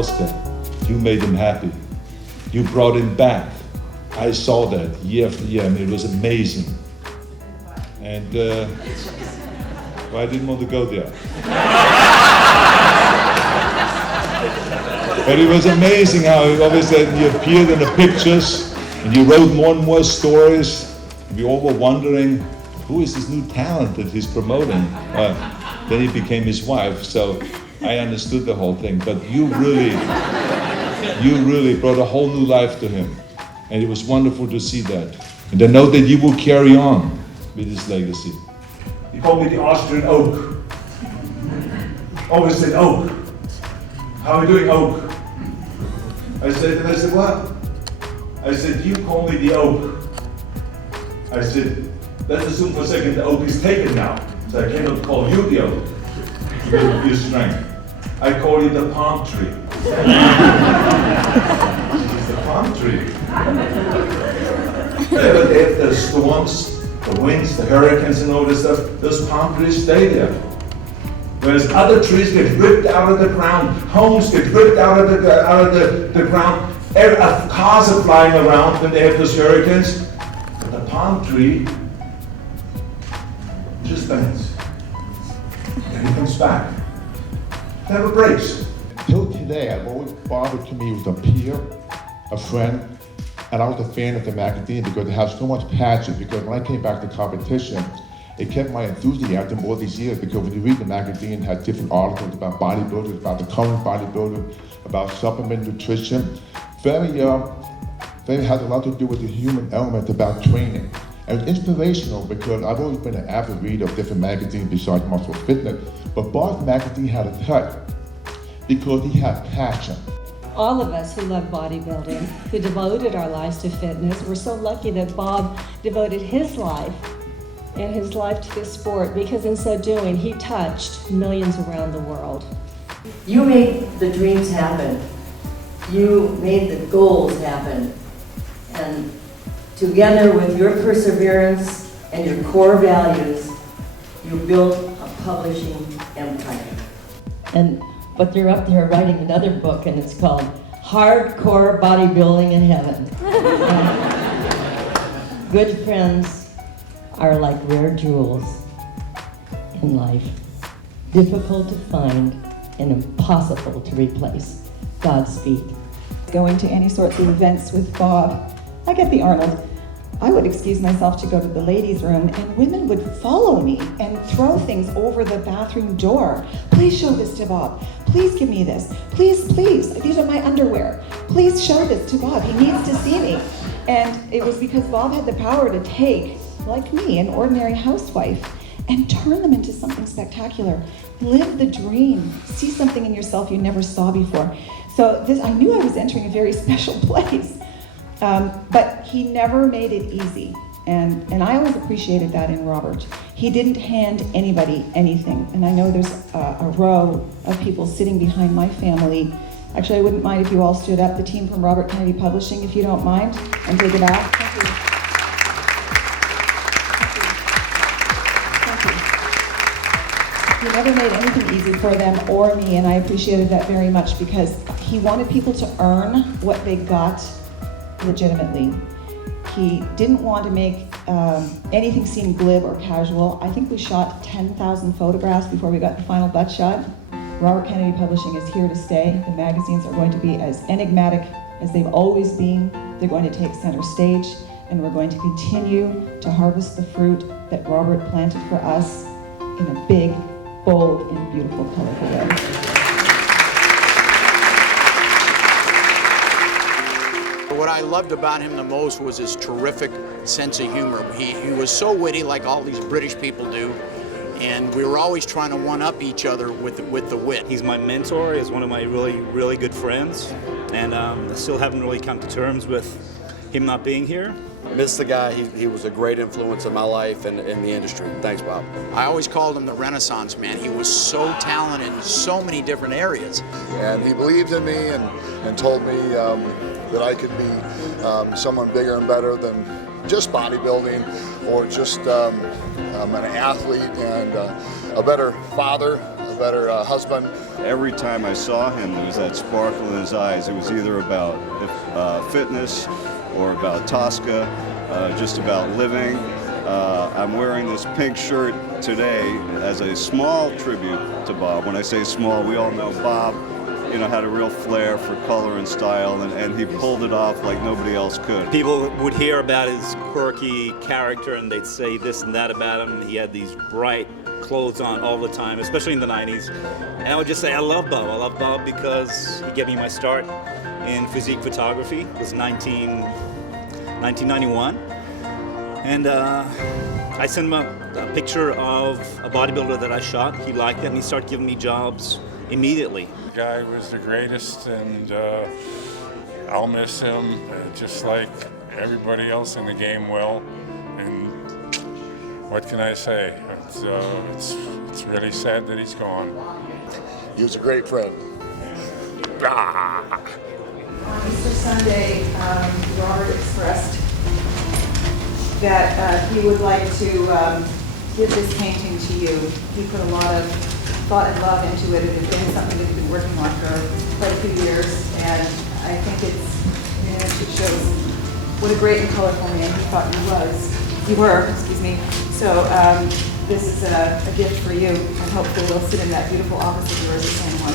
Tosca. You made him happy. You brought him back. I saw that year after year. I mean, it was amazing. And well, I didn't want to go there. But it was amazing how obviously you appeared in the pictures and you wrote more and more stories. We all were wondering, who is this new talent that he's promoting? Then he became his wife, so I understood the whole thing. But you really brought a whole new life to him. And it was wonderful to see that. And I know that you will carry on with his legacy. He called me the Austrian Oak. Always said, Oak. How are you doing, Oak? I said, what? I said, you call me the Oak. I said, let's assume for a second the oak is taken now. So I cannot call you the oak. Because of your strength. I call you the palm tree. It's the palm tree. Whenever they have the storms, the winds, the hurricanes and all this stuff, those palm trees stay there. Whereas other trees get ripped out of the ground, homes get ripped out of the ground, cars are flying around when they have those hurricanes. But the palm tree just bends. And he comes back. Never breaks. Till today, I've always bothered to me was a peer, a friend, and I was a fan of the magazine because it has so much passion. Because when I came back to competition, it kept my enthusiasm all these years, because when you read the magazine, it has different articles about bodybuilders, about the current bodybuilder, about supplement nutrition. Very has a lot to do with the human element about training. And it's inspirational because I've always been an avid reader of different magazines besides Muscle Fitness, but Bob's magazine had a touch because he had passion. All of us who love bodybuilding, who devoted our lives to fitness, we're so lucky that Bob devoted his life and his life to this sport, because in so doing, he touched millions around the world. You made the dreams happen. You made the goals happen. And together with your perseverance and your core values, you built a publishing empire. But you're up there writing another book, and it's called Hardcore Bodybuilding in Heaven. Good friends are like rare jewels in life, difficult to find and impossible to replace. Godspeed. Going to any sorts of events with Bob, like at the Arnold, I would excuse myself to go to the ladies' room, and women would follow me and throw things over the bathroom door. Please show this to Bob. Please give me this. Please, these are my underwear. Please show this to Bob. He needs to see me. And it was because Bob had the power to take, like me, an ordinary housewife, and turn them into something spectacular. Live the dream. See something in yourself you never saw before. So I knew I was entering a very special place. But he never made it easy, and I always appreciated that in Robert. He didn't hand anybody anything, and I know there's a row of people sitting behind my family. Actually, I wouldn't mind if you all stood up, the team from Robert Kennedy Publishing, if you don't mind, and take it out. Thank you. Thank you. He never made anything easy for them or me, and I appreciated that very much, because he wanted people to earn what they got legitimately. He didn't want to make anything seem glib or casual. I think we shot 10,000 photographs before we got the final butt shot. Robert Kennedy Publishing is here to stay. The magazines are going to be as enigmatic as they've always been. They're going to take center stage, and we're going to continue to harvest the fruit that Robert planted for us in a big, bold, and beautiful, colorful way. What I loved about him the most was his terrific sense of humor. He was so witty, like all these British people do, and we were always trying to one-up each other with the wit. He's my mentor. He's one of my really good friends, and I still haven't really come to terms with him not being here. I miss the guy. He was a great influence in my life and in the industry. Thanks, Bob. I always called him the Renaissance man. He was so talented in so many different areas. And he believed in me and told me that I could be someone bigger and better than just bodybuilding or just an athlete, and a better father, a better husband. Every time I saw him, there was that sparkle in his eyes. It was either about fitness or about Tosca, just about living. I'm wearing this pink shirt today as a small tribute to Bob. When I say small, we all know Bob, had a real flair for color and style, and he pulled it off like nobody else could. People would hear about his quirky character and they'd say this and that about him. He had these bright clothes on all the time, especially in the 90s. And I would just say, I love Bob. I love Bob because he gave me my start in physique photography. It was 1991. And I sent him a picture of a bodybuilder that I shot. He liked it and he started giving me jobs immediately. The guy was the greatest, and I'll miss him just like everybody else in the game will. And what can I say? It's really sad that he's gone. He was a great friend. On Easter Sunday, Robert expressed that he would like to give this painting to you. He put a lot of thought and love into it. It had been something that he'd been working on for quite a few years, and I think it shows what a great and colorful man he thought you were. So this is a gift for you, and hopefully it'll sit in that beautiful office of yours at San Juan.